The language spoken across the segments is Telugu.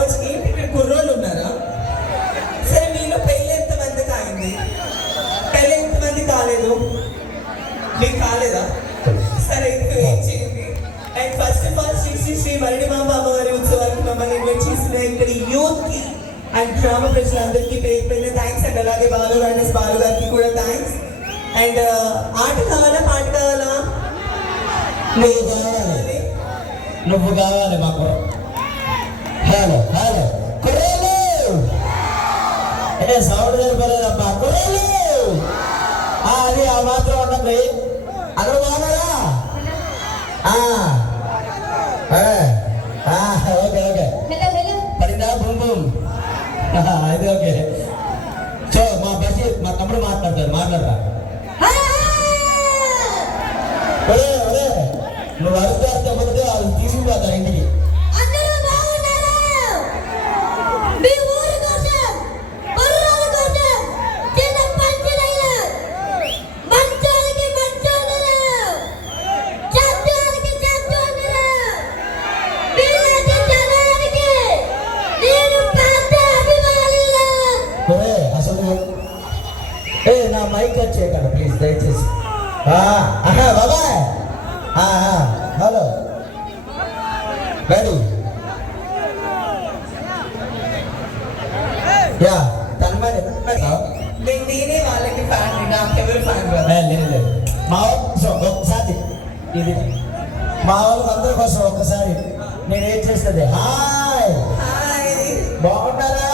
మచ్. ఏంటి ఇక్కడ కుర్రోళ్ళు ఉన్నారా? సరే మీలో పెళ్ళి ఎంతమందికి అయింది? పెళ్ళి ఎంతమంది కాలేదు? మీకు కాలేదా? సరే ఏం చేయండి. And first of all Shri Shri Maranimamba అమ్మవారి ఉత్సవానికి మమ్మల్ని ఇన్వైట్ చేసిన ఇక్కడ యూత్ కి అండ్ గ్రామ ప్రజలందరికీ పేరు పేరున థ్యాంక్స్. అండ్ అలాగే బాలు గారికి కూడా థ్యాంక్స్. అండ్ ఆట కావాలా పాట కావాలా? నువ్వు కావాలి మాకు. హలో హలో కుర్రోలు సౌండ్ సరిపోలేదమ్మా. కుర్రోలు అది ఆ మాత్రం ఉండండి. అందరూ బాగున్నారా? ఓకే ఓకే పడిందా? బూమ్ బూమ్ అది ఓకే. సో మా బషీర్ మా తమ్ముడు మాట్లాడరా. నువ్వు అడుగుతా ముందు వాళ్ళు తీసుకుపోతారు ఇంటికి. అసలు నా మైక్ కట్ చేయకండి ప్లీజ్ దయచేసి. బాబాయ్ హలో రెడీ? యా తన్మని నేనే వాళ్ళకి ఫ్యాన్, నాకెవరు ఫ్యాన్ లేదు. మా ఒక్కసారి ఇది మా వాళ్ళకి అందరి కోసం ఒక్కసారి నేను ఏం చేస్తుంది. హాయ్ బాగున్నారా?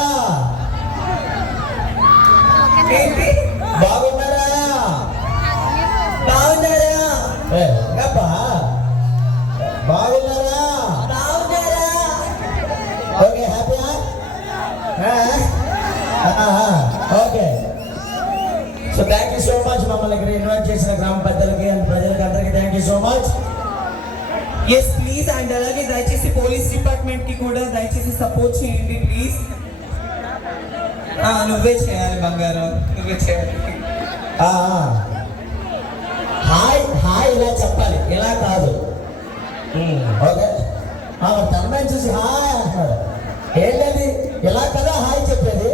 బాగున్నారా? బాగున్నారా? ఓకే హ్యాపీయా? Okay. So thank you so much మమ్మల్ని ఇక్కడ ఇన్వైట్ చేసిన గ్రామ పెద్దలకి అండ్ ప్రజలకి అందరికీ thank you so much. Yes please. And అలాగే దయచేసి పోలీస్ డిపార్ట్మెంట్ కి కూడా దయచేసి సపోర్ట్ చేయండి ప్లీజ్. నువ్వే చేయాలి బంగారం, నువ్వే చేయాలి. హాయ్ హాయ్ ఇలా చెప్పాలి, ఇలా కాదు. ఓకే తమ్మాయి చూసి హాయ్ అంటున్నాడు. ఏంటది? ఇలా కదా హాయ్ చెప్పేది.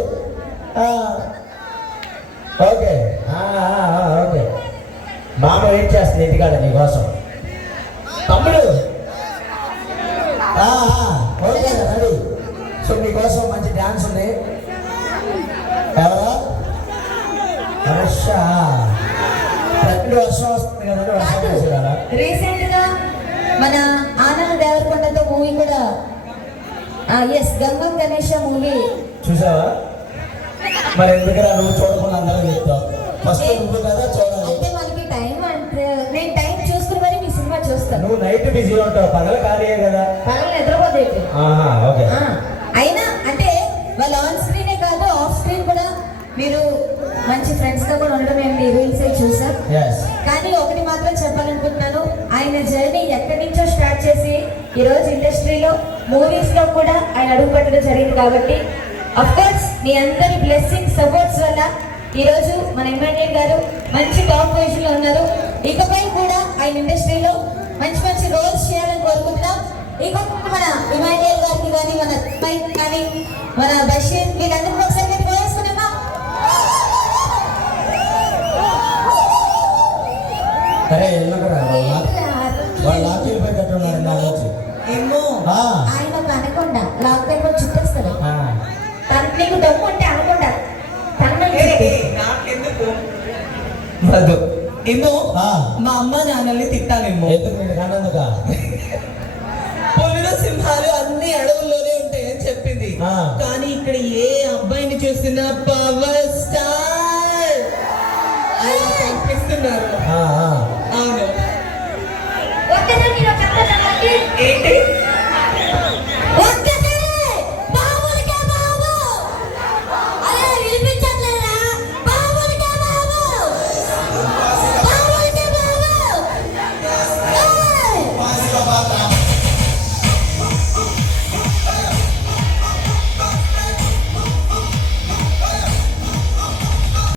Okay okay. మామ వెయిట్ చేస్తుంది ఇంటికాడ నీ కోసం. తమ్ముడు ఓకే రెడీ. సో మీకోసం మంచి డ్యాన్స్ ఉంది. ఎవరా? వర్షం వస్తుంది కదండి. వర్షం చేసేవారా? రీసెంట్ గా మన ఆనంద్ దేవరకొండతో మూవీ కూడా ఎస్ గంగం గణేష్ మూవీ చూసావా? మరి ఎందుకరా నువ్వు చూడకుండా అందరూ చెప్తావు? ఫస్ట్ నువ్వు కదా చూడాలి. అంటే మనకి టైం అంటే నేను టైం చూసుకుని మరి మీ సినిమా చూస్తాను. నువ్వు నైట్ బిజీ ఉంటావు, పగలు ఖాళీయే కదా. పగలు నిద్రపోతే ఓకే. అయినా అంటే వాళ్ళ ఆన్ స్క్రీనే కాదు ఆఫ్ స్క్రీన్ కూడా మీరు మంచి ఫ్రెండ్స్ గా కూడా ఉండడం మేము మీ రీల్స్ చూసాం. కానీ ఒకటి మాత్రం చెప్పాలనుకుంటున్నాను, ఆయన జర్నీ ఎక్కడి నుంచో స్టార్ట్ చేసి ఈ రోజు ఇండస్ట్రీలో మూవీస్ లో కూడా ఆయన అడుగు పెట్టడం జరిగింది. కాబట్టి అఫ్ కోర్స్ మీ అందరి బ్లెస్సింగ్ సపోర్ట్స్ వల్ల ఈ రోజు మన ఎమ్మెల్యే గారు మంచి టాప్ పొజిషన్ లో ఉన్నారు. ఇకపై కూడా ఆయన ఇండస్ట్రీలో మంచి మంచి రోల్స్ చేయాలని కోరుకుంటున్నాం. ఇంకొక మన ఎమ్మెల్యే గారికి కానీ మన మైక్ కానీ మన బషీర్ వీళ్ళందరికీ ఒకసారి పోయేసుకున్నామా? అరే వాళ్ళు ఏమో ఆయన ఒక అనకుండా లాక్ పేపర్ చుట్టేస్తారు. నీకు దమ్ము అంటే అనకుండా నాకెందుకు ఏమో మా అమ్మ నాన్నల్ని తిట్టాలేమో. ఎందుకు?